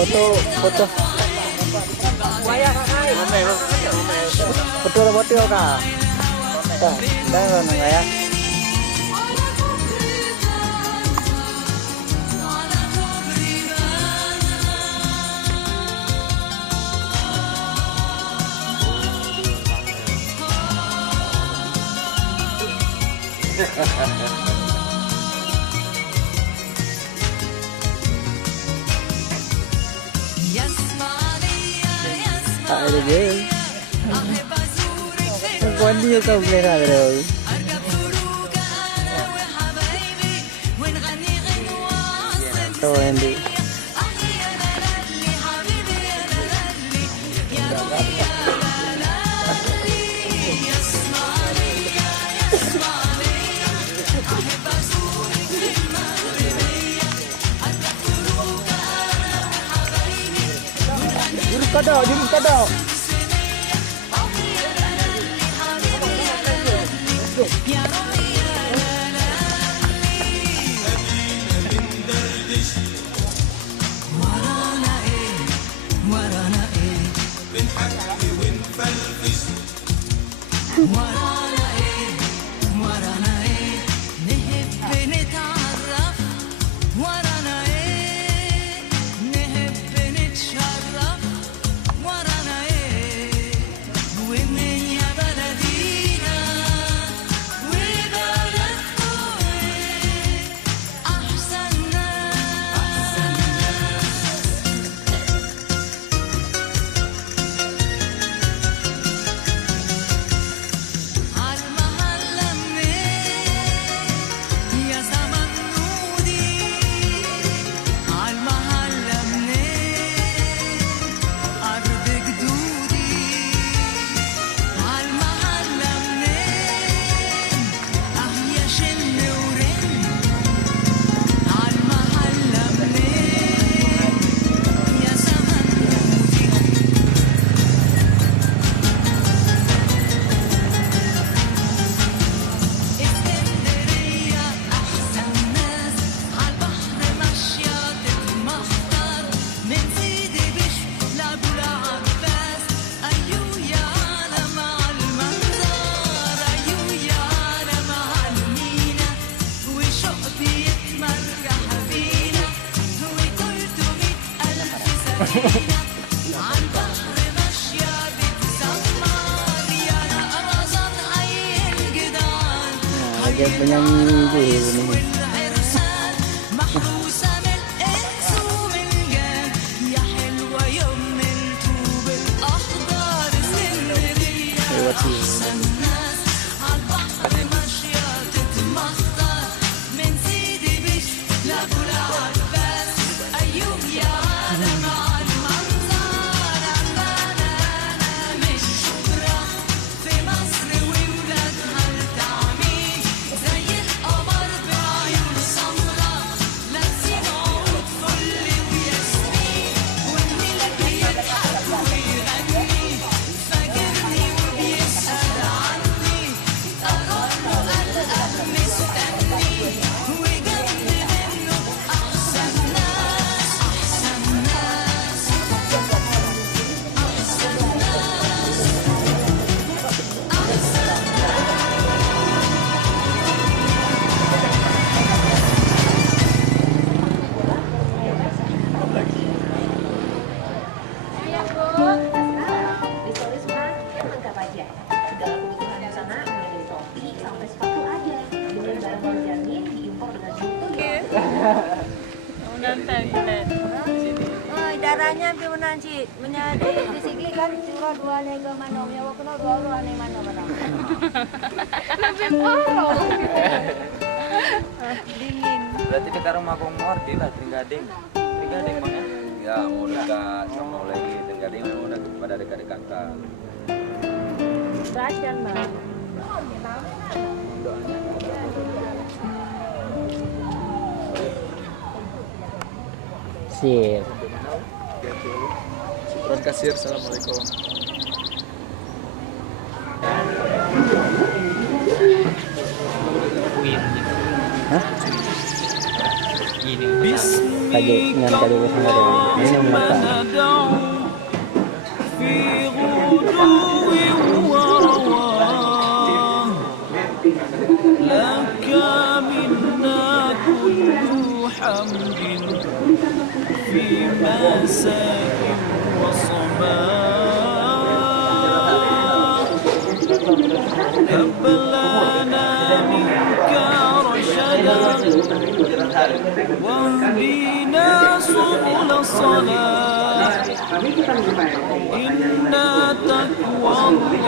foto foto foto robot yo kak. Dah mana ya? Ada je. Buat dia kau merah dah. Tahu Andy. Jurus kadau. Ada penyanyi je ini. Darahnya piunan Cik, menjadi di sini kan curah dua lega mana, nyawa kena dua orang ane mana. Lebih parah. Dingin. Berarti kita rumah ngerti lah Trigading bang ya? Ya mau dekat sama lagi Trigading mau dekat pada dekat-dekat kan. Rajan bang. Sip. Syukron kasir, assalamualaikum. Hah? Kaji ngan kaji bersama dengan ini mata. في غدو ورواه لك منا كل حمد في مساء وصباح هب لنا منك رشدا واهدنا سبل الصلاح إنا تقوى الله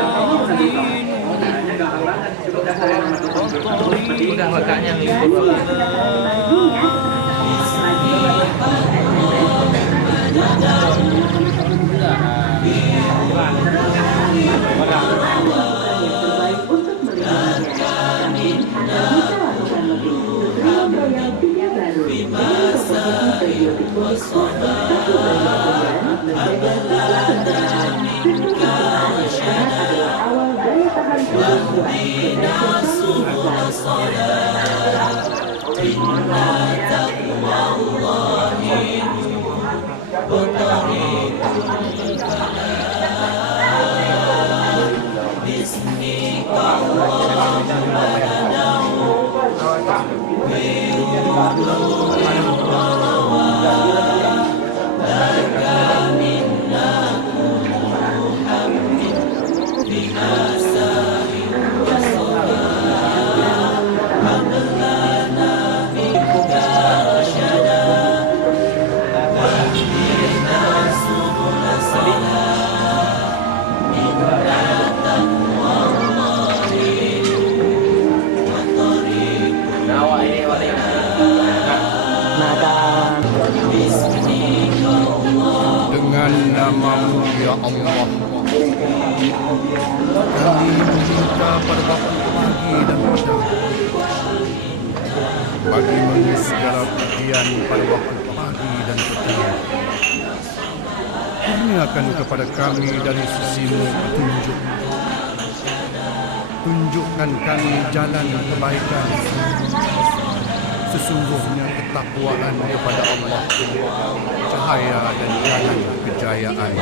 Dengan nama-Mu ya Allah, kami meminta pada Bapa pagi dan petang, bagi mengisi segala pujian pada waktu pagi dan petang. Kurniakan kepada kami dari sisi-Mu petunjuk. Tunjukkan kami jalan kebaikan. Sesungguhnya ketakwaan kepada Allah cahaya dan jalan kejayaan.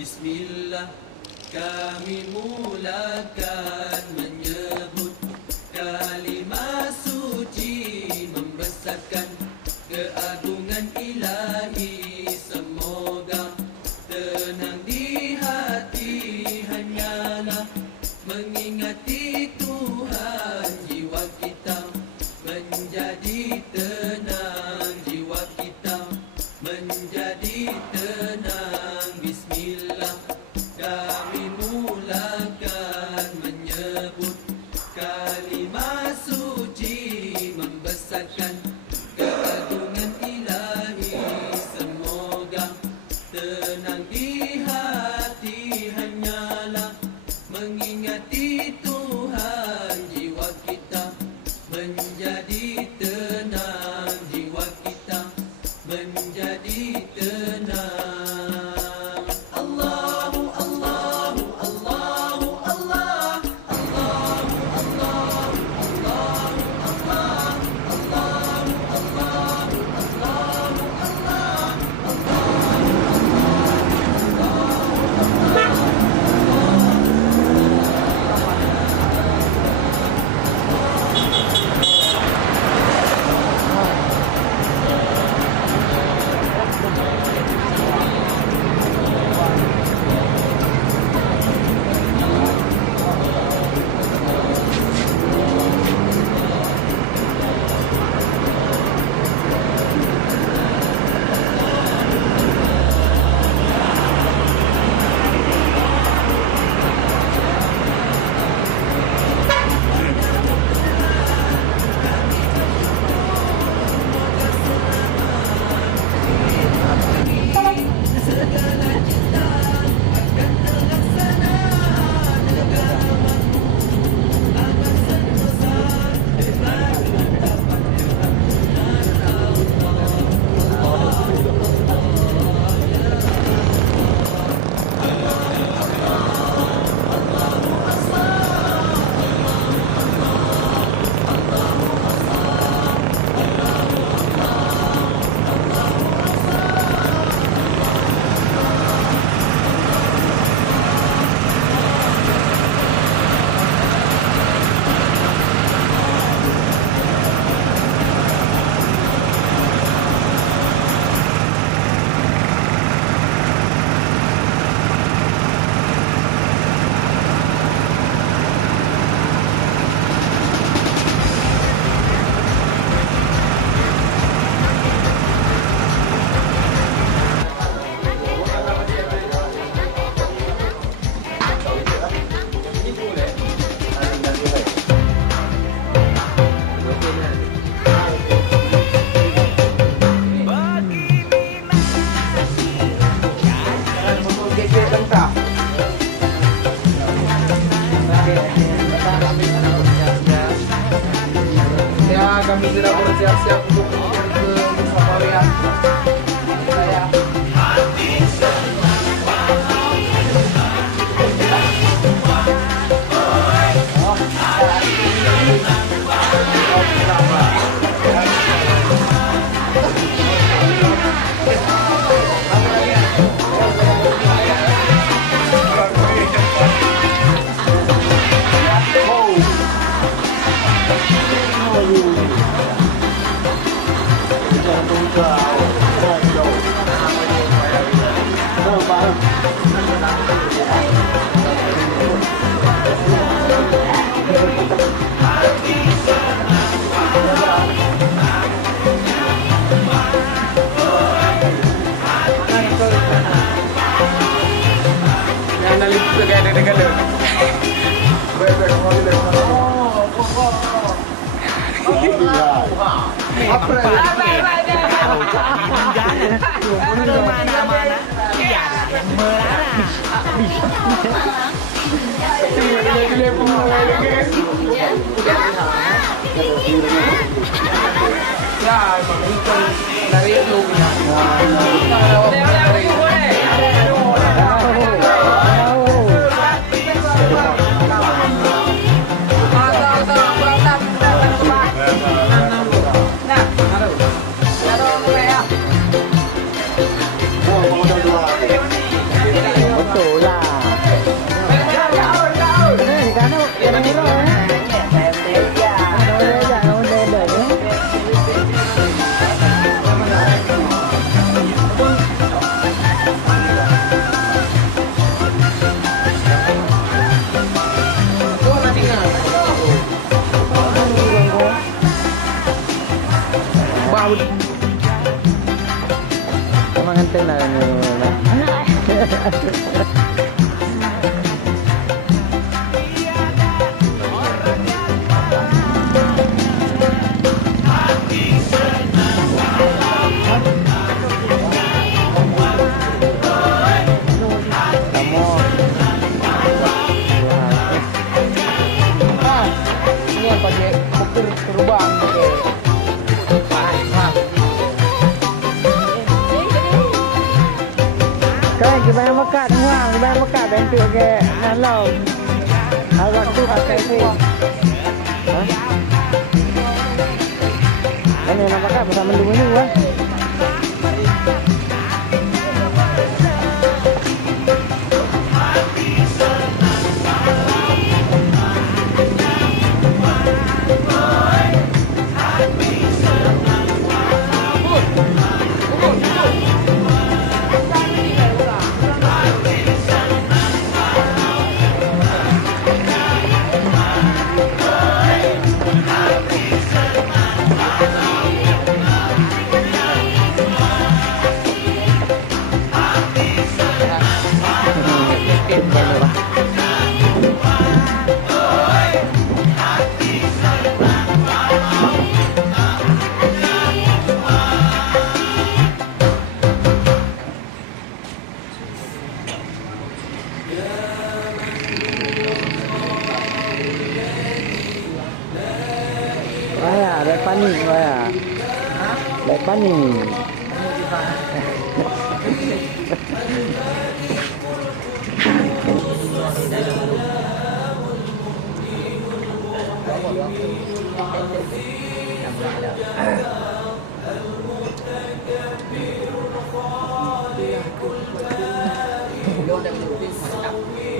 Bismillah kami mulakan menyebut kalimah suci membesarkan keagungan ilahi. Semoga tenang di hati, hanyalah mengingati Tuhan. Jiwa kita menjadi tenang, jiwa kita menjadi tenang. Bismillah kami mulakan menyebut kalimah suci membesarkan keagungan ilahi. Semoga tenang di hati, hanyalah mengingati Tuhan. Jiwa kita menjadi tenang, jiwa kita menjadi tenang. Allahu Allahu Allahu Allah, Allahu Allahu Allahu Allah, Allahu Allahu Allahu Allah. Kami sudah bersiap-siap untuk ke Musafariah. Saya nganteng lah ni. Ini yang pakai koper terbang ke. Kan gimana mekat semua, gimana mekat bentuk ke nalau. Awak tu pakai tu. Ha? Ini nak pakai bersama menu lah. Raya, raya panik raya. Raya panik.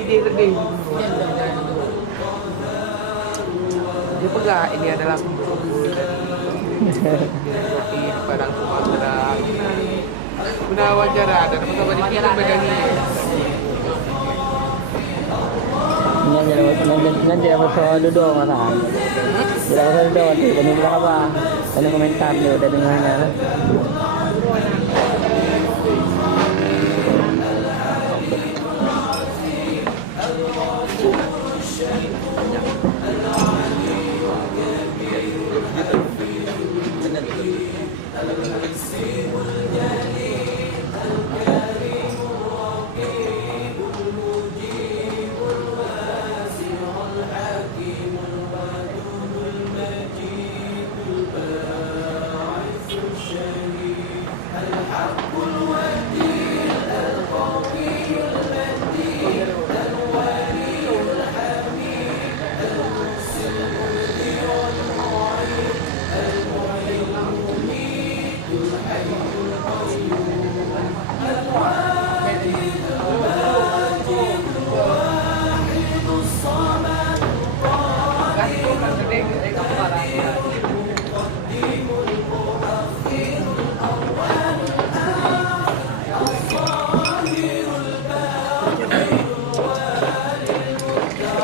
Ide lebih. Dia pegang ini adalah di Padang Sumatera. Guna wawancara dan bersama di film pegang ini. Nanti apa duduk masalah. Bila apa duduk, kami bilang apa? Kami komentar dia udah dengarnya.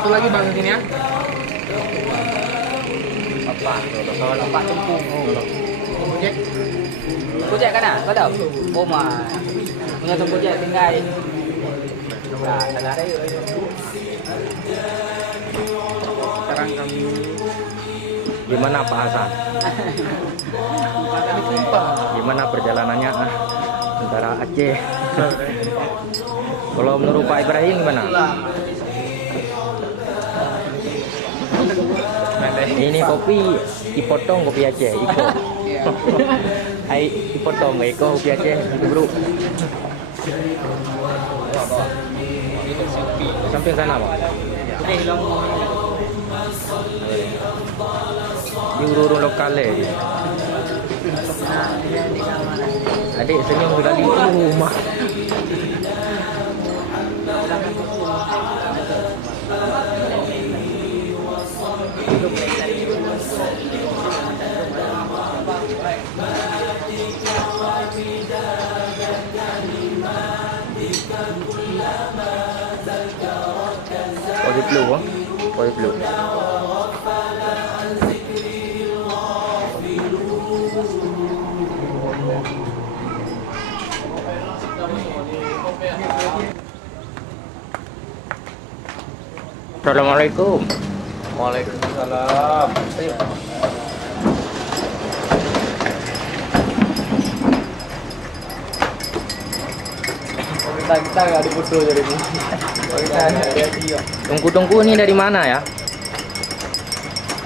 Satu lagi bang sini ya. Lompat tumpung. Okey. Projek kan kau tahu? Rumah. Punya tu projek tinggal. Nah, tanah raya. Sekarang kami Gimana Pak Hasan? kami sumpah. Gimana perjalanannya antara Aceh? Kalau menurut Pak Ibrahim gimana? Ini kopi dipotong kopi Aceh, Iko. Hai dipotong Iko kopi Aceh itu bro. Sampai sana Pak. Di urun lokal dia. Adik senyum sudah di rumah. Poi blu, poi blu. Assalamualaikum. Waalaikumsalam. Kita nggak ada foto jadi ini. Tungku-tungku ini dari mana ya?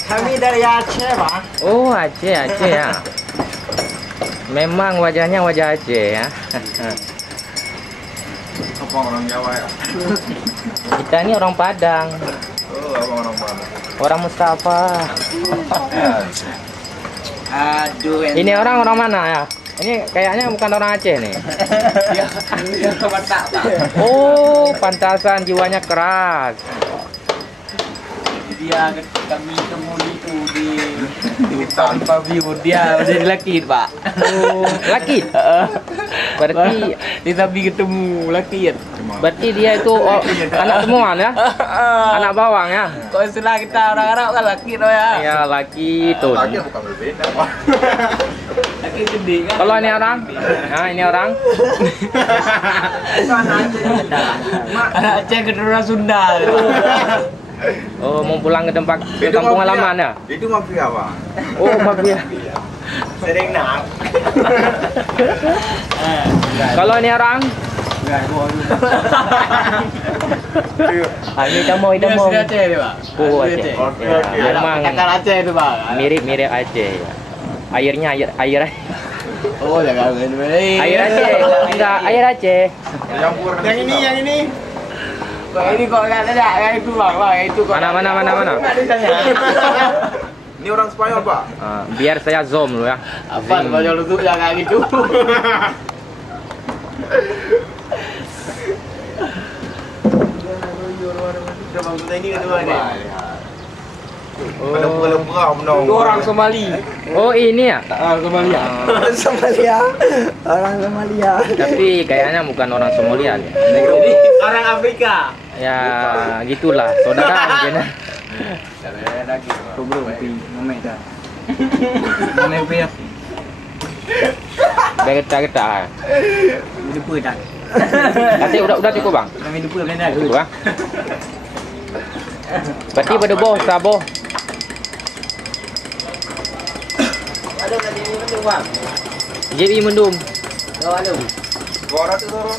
Kami dari Aceh, Bang. Oh, Aceh ya. Memang wajahnya wajah Aceh ya. Apa orang Jawa ya? Kita ini orang Padang. Oh, abang orang mana? Orang Mustafa. Aduh, Ini orang mana ya? Ini kayaknya bukan orang Aceh nih. Oh, pantasan jiwanya keras. dia kami temu di tanpa view dia jadi laki, Pak. Oh, laki. Berarti Kita ketemu laki. berarti dia itu anak temuan ya? Anak bawang ya? Kok istilah kita orang Arab kan laki tuh ya. Ya, laki itu. Lagi bukan berbeda, Pak. Laki gede kan. Kalau ini orang? Nah, ini orang. Anak Aceh keturunan Sunda. Oh, mau pulang ke tempat ke kampung halaman ya? Itu mafia, Pak. Oh, mafia. Sering nak. Kalau ini orang? Ah, ini kamu Dia asli Aceh dia, Pak. Oh, Asli Aceh. Oke, Ya, oke. memang Cakar Aceh itu, Pak. mirip-mirip Aceh ya. Airnya air Oh, jangan main. air Aceh. Enggak, air Aceh. Campur. Yang ini. Kok ini kok enggak ada yang itu, Bang. Yang itu kok. Mana? Enggak ditanya. Ini orang Spanyol, Pak. Ah, biar saya zoom lu ya. Apa banyak lu tuh yang kayak gitu. Lembu-lembu menong. Itu orang Somali. Oh, ini ya? Somalia. Ah, Orang Somalia. tapi kayaknya bukan orang Somalia ya. Jadi orang Afrika. Ya, gitulah. Saudara mungkin. Kita. Nanti udah cukup, Bang. Cukup, Bang. Berarti pada boh, saboh. Ada tadi ini Bang. Jadi mendum. Bora tu toro.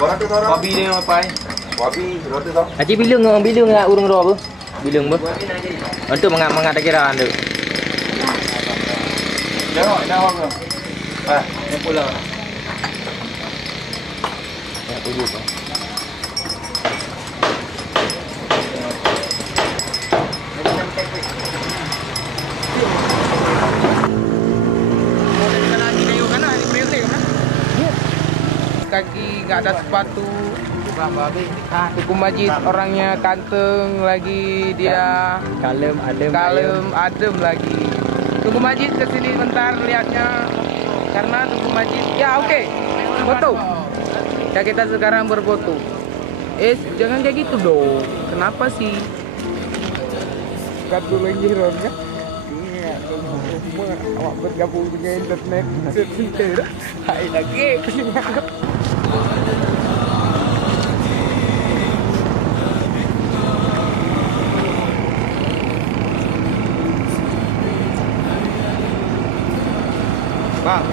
Bora tu toro. Babi dia ngapain? Wabi, roti toro. Aji bilung ngak urung ro apa? Bilung ba? Untuk mengata kiraan tu. Jawab bro. Yang pulau. Ya, tujuh, Bang. Kaki nggak ada sepatu. Tuku Majid orangnya kanteng lagi, dia Kalem, adem lagi. Tuku Majid kesini bentar lihatnya, karena Tuku Majid ya oke. Foto. Ya kita sekarang berfoto. Jangan kayak gitu dong. Kenapa sih? Kat dulu lagi kan? Iya, awak bergabung dengan internet. Hai lagi. Bang.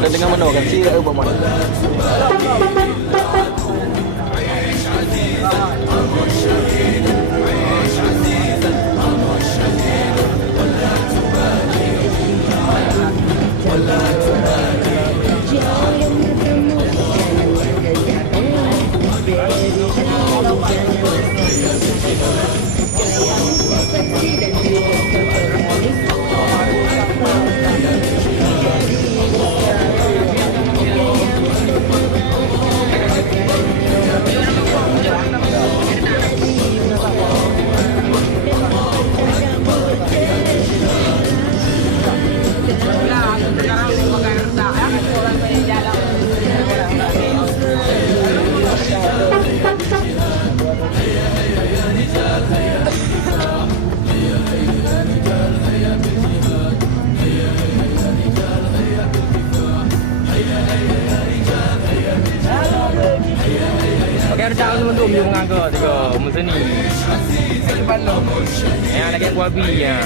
Udah dengar mana kan si kat ubah mana? Dah untuk mengaga juga musim ni. Yang lagi kuabi ya.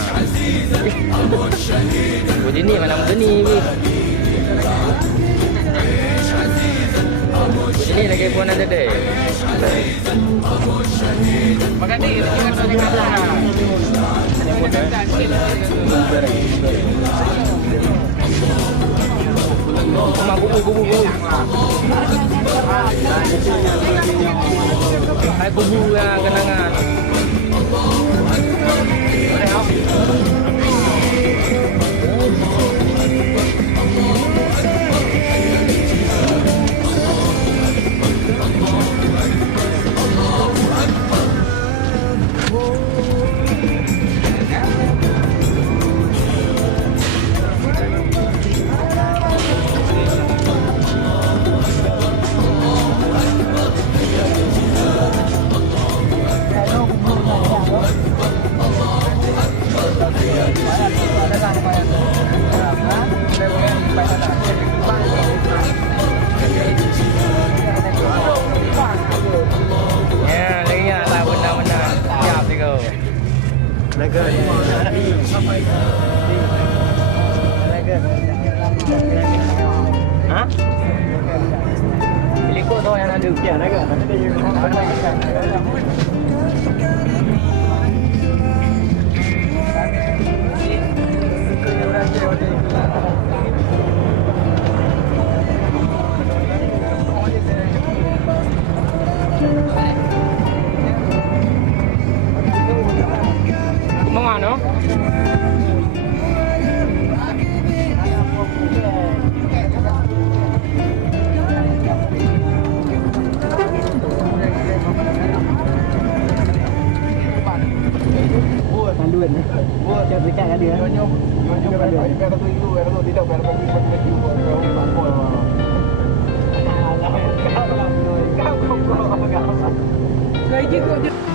Musim ni mana musim ni? Musim ni lagi pun ada deh. Makan ni, makan tadi makan. Sama kubu. Hai kubu ya kenangan. Hah? Pilih kau tu yang ada. Ya, naga. Mana? Tanduan. Dia berikan ada. Nyom ada. Biar tu itu, biar tu tidak biar pergi pergi kau. Kau. Kau.